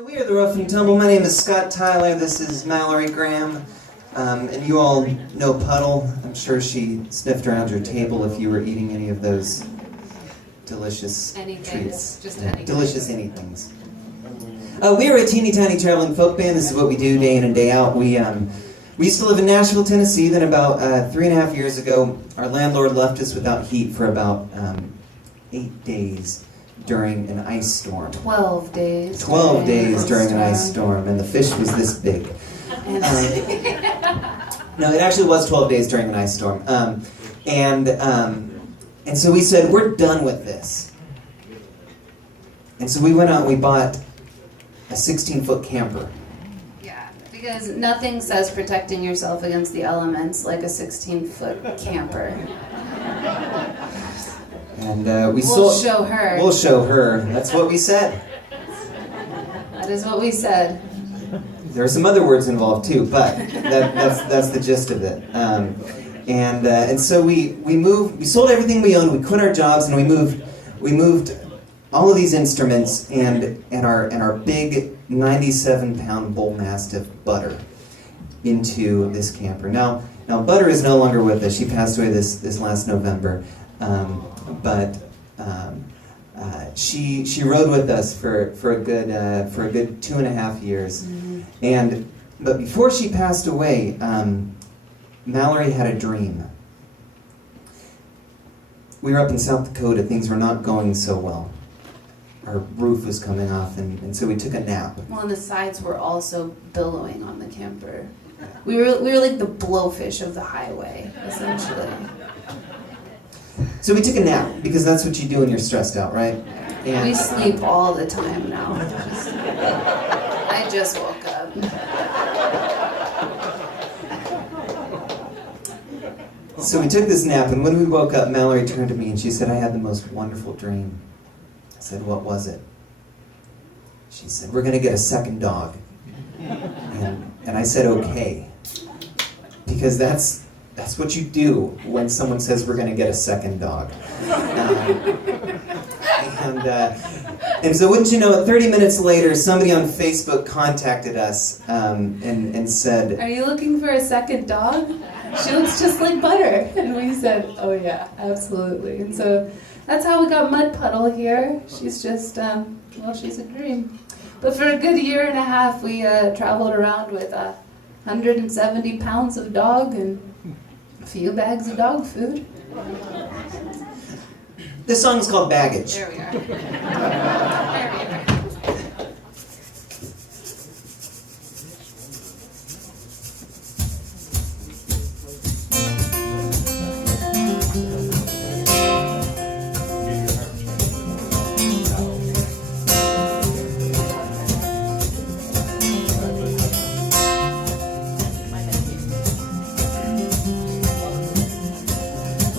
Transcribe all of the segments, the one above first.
We are the Rough and Tumble. My name is Scott Tyler. This is Mallory Graham. And you all know Puddle. I'm sure she sniffed around your table if you were eating any of those delicious treats. Just anything. Delicious anythings. We are a teeny tiny traveling folk band. This is what we do day in and day out. We used to live in Nashville, Tennessee. Then about 3.5 years ago, our landlord left us without heat for about 8 days. During an ice storm. 12 days. 12 days during an ice storm, and the fish was this big. No, it actually was 12 days during an ice storm. And so we said, we're done with this. And so we went out and we bought a 16-foot camper. Yeah, because nothing says protecting yourself against the elements like a 16-foot camper. And we'll show her. We'll show her. That's what we said. That is what we said. There are some other words involved too, but that's the gist of it. And so we moved. We sold everything we owned. We quit our jobs and we moved all of these instruments and our big 97-pound bull mastiff Butter into this camper. Now Butter is no longer with us. She passed away this last November. But she rode with us for a good 2.5 years, mm-hmm. But before she passed away, Mallory had a dream. We were up in South Dakota. Things were not going so well. Our roof was coming off, and so we took a nap. Well, and the sides were also billowing on the camper. We were like the blowfish of the highway, essentially. So we took a nap, because that's what you do when you're stressed out, right? And we sleep all the time now. I just woke up. So we took this nap, and when we woke up, Mallory turned to me and she said, I had the most wonderful dream. I said, what was it? She said, we're going to get a second dog. And I said, okay. Because that's what you do when someone says we're going to get a second dog. And so wouldn't you know it, 30 minutes later, somebody on Facebook contacted us and said, are you looking for a second dog? She looks just like Butter. And we said, oh yeah, absolutely. And so that's how we got Mud Puddle here. She's just, she's a dream. But for a good 1.5 years, we traveled around with 170 pounds of dog and a few bags of dog food. This song is called Baggage. There we are. There we are.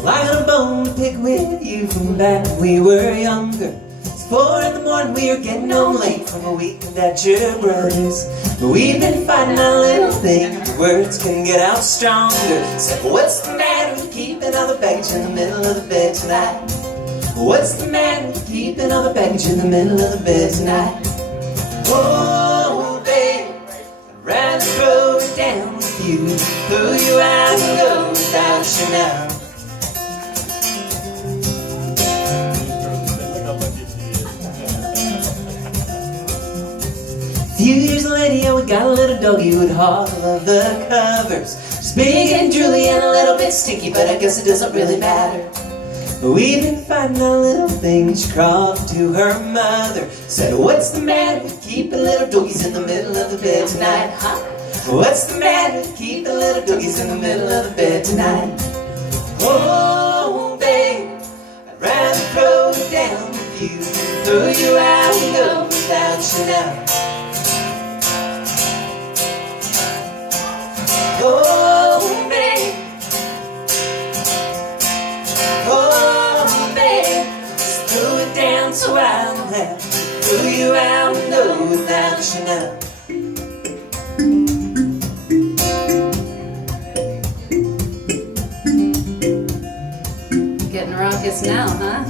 I got a bone to pick with you from back when we were younger. It's 4 a.m, we were getting home late from a weekend at your brother's. But we've been fighting a little thing, words can get out stronger. Said, what's the matter with keeping all the baggage in the middle of the bed tonight? What's the matter with keeping all the baggage in the middle of the bed tonight? Oh, babe, I'd rather throw it down with you, throw you out and go without you now. A few years later, we got a little doggy who'd haul all of the covers. She's big and drooly and a little bit stinky, but I guess it doesn't really matter. We've been fighting a little thing. She crawled to her mother, said, what's the matter with keeping little doggies in the middle of the bed tonight, huh? What's the matter with keeping little doggies in the middle of the bed tonight? Oh, babe, I'd rather throw it down with you, throw you out and go without you now. Oh, babe, just throw it down so I don't have to throw you out and go without you now. Getting raucous now, huh?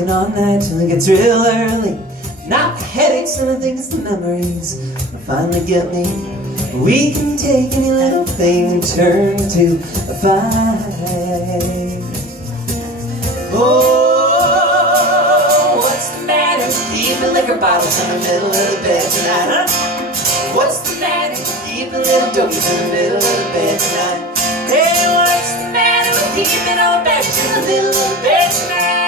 thinking all night till it gets real early. Not the headaches and the things, the memories will finally get me. We can take any little thing and turn to a fight. Oh, what's the matter? Keeping liquor bottles in the middle of the bed tonight, huh? What's the matter? Keeping little doggies in the middle of the bed tonight. Hey, what's the matter with keeping old babies in the middle of the bed tonight?